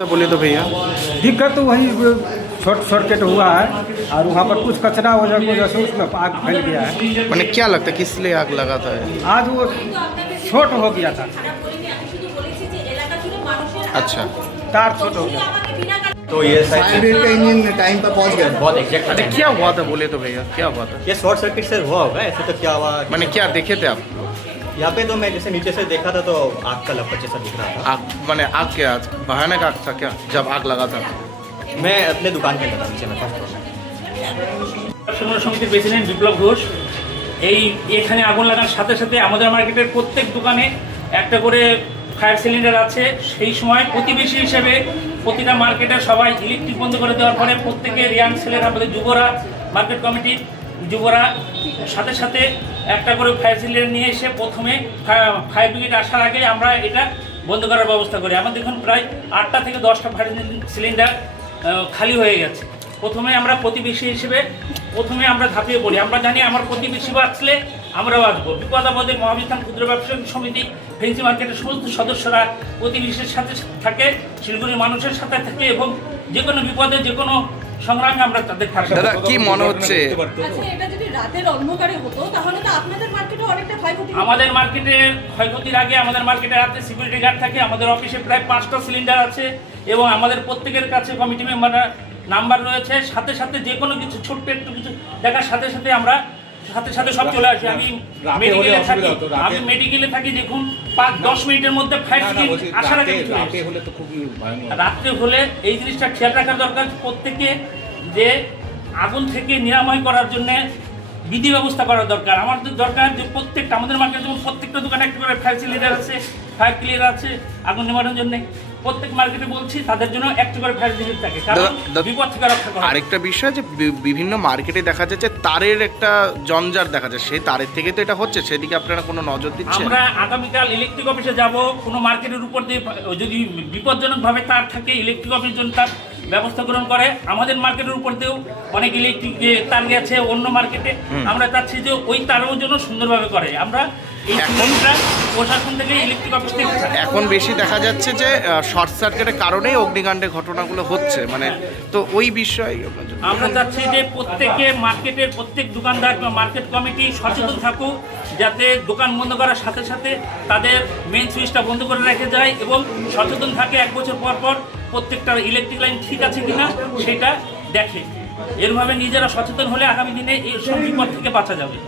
बोले तो भैया दिक्कत तो वही शॉर्ट सर्किट हुआ है और वहाँ पर कुछ कचरा हो जाए वजह से उसमें आग फैल गया है। मैंने क्या लगता है किस लिए आग लगा था? आज वो शॉर्ट हो गया था, अच्छा, तार शॉर्ट हो गया। तो ये फायर ब्रिगेड का इंजन टाइम पर पहुंच गया। बहुत एग्जैक्ट अरे क्या हुआ था? बोले तो भैया क्या हुआ था? ये शॉर्ट सर्किट से हुआ होगा। ऐसे तो क्या हुआ, मैंने क्या देखे थे आप? यहाँ पे तो मैं जैसे नीचे से देखा था तो आग का लपट जैसा दिख रहा था। आग मैंने आग के आज भयानक आग था क्या जब आग लगा था? मैं अपने दुकान के अंदर था नीचे में फर्स्ट फ्लोर में। সংগ্রাম সমিতির প্রেসিডেন্ট বিপ্লব ঘোষ। এখানে আগুন লাগার সাথে সাথে আমাদের মার্কেটের প্রত্যেক দোকানে একটা করে ফায়ার সিলিন্ডার আছে। সেই সময় প্রতিবেশী হিসেবে প্রতিটা মার্কেটে সবাই ইলেকট্রিক বন্ধ করে দেওয়ার পরে প্রত্যেকে রিয়াং সেলের আমাদের যুবরা মার্কেট কমিটির যুবরা সাথে সাথে একটা করে ফায়ার সিলিন্ডার নিয়ে এসে প্রথমে ফায়ার ব্রিগেড আসার আগে আমরা এটা বন্ধ করার ব্যবস্থা করি। আমাদের এখন প্রায় 8টা থেকে 10টা ফায়ার সিলিন্ডার খালি হয়ে গেছে। প্রথমে আমরা প্রতিবেশী হিসেবে আমরা ঝাঁপিয়ে পড়ি। আমরা জানি আমার প্রতিবেশী বাঁচলে আমরাও বাঁচবো। বিপদ আপদে মহাবিস্তান ক্ষুদ্র ব্যবসায়ী সমিতি ফেন্সি মার্কেটের সমস্ত সদস্যরা প্রতিবেশীর সাথে থাকে, শিলিগুড়ির মানুষের সাথে থাকে এবং যে কোনো বিপদে যে কোনো সংগ্রামে আমরা তাদের পাশে দাদা থাকি। কি মনে হচ্ছে? আচ্ছা, এটা যদি রাতের অন্ধকারে হতো তাহলে তো আপনাদের মার্কেটে অনেকটা ক্ষয়ক্ষতি হতো। আমাদের মার্কেটে ক্ষয়ক্ষতির আগে আমাদের মার্কেটে রাতে সিকিউরিটি গার্ড থাকে। আমাদের অফিসে প্রায় 5টা সিলিন্ডার আছে এবং আমাদের প্রত্যেকের কাছে কমিটি মেম্বাররা নাম্বার রয়েছে। সাথে সাথে যে কোনো কিছু ছোট্ট একটু কিছু দেখার সাথে সাথে আমরা সাথে সাথে সব চলে আসি। আমি মেডিকেলে থাকি দেখুন 5-10 মিনিটের মধ্যে ফায়ার ব্রিগেড আসার আগে রাত্রে হলে এই জিনিসটা খেয়াল রাখার দরকার প্রত্যেকে, যে আগুন থেকে নিরাময় করার জন্য বিধি ব্যবস্থা করার দরকার। আমাদের দরকার যে প্রত্যেকটা আমাদের মার্কেটে যেমন প্রত্যেকটা দোকানে একটা করে ফায়ার সিলিন্ডার আছে, ফায়ার ক্লিয়ার আছে আগুন নিবারণের জন্য। প্রত্যেক মার্কেটে বলছি তাদের জন্য একটা করে ফায়ার ব্রিগেড থাকে, কারণ বিপদ থেকে রক্ষা করা। আরেকটা বিষয় যে বিভিন্ন মার্কেটে দেখা যাচ্ছে তারের একটা জঞ্জাট দেখা যায়, সেই তারের থেকে তো এটা হচ্ছে, সেদিকে আপনারা কোনো নজর দিচ্ছেন? আমরা আগামীকাল ইলেকট্রিক অফিসে যাব। কোনো মার্কেটের উপর দিয়ে যদি বিপজ্জনকভাবে তার থাকে ইলেকট্রিক অফিস জন্য তার ব্যবস্থা গ্রহণ করে। আমাদের মার্কেটের উপর দিয়েও অনেক ইলেকট্রিক তার গেছে অন্য মার্কেটে, আমরা চাচ্ছি যে ওই তারও জন্য সুন্দরভাবে করে। আমরা এই সিস্টেমটা প্রশাসন থেকে ইলেকট্রিক অফিস থেকে এখন বেশি দেখা যাচ্ছে যে শর্ট সার্কিটের কারণেই অগ্নিকাণ্ডের ঘটনাগুলো হচ্ছে, মানে তো ওই বিষয়ে আমরা চাচ্ছি যে প্রত্যেকে মার্কেটের প্রত্যেক দোকানদার বা মার্কেট কমিটি সচেতন থাকুক, যাতে দোকান বন্ধ করার সাথে সাথে তাদের মেন সুইচটা বন্ধ করে রেখে যায় এবং সচেতন থাকে 1 বছর পর পর প্রত্যেকটা ইলেকট্রিক লাইন ঠিক আছে কিনা সেটা দেখে। এরভাবে নিজেরা সচেতন হলে আগামী দিনে এই সব বিপদ থেকে বাঁচা যাবে।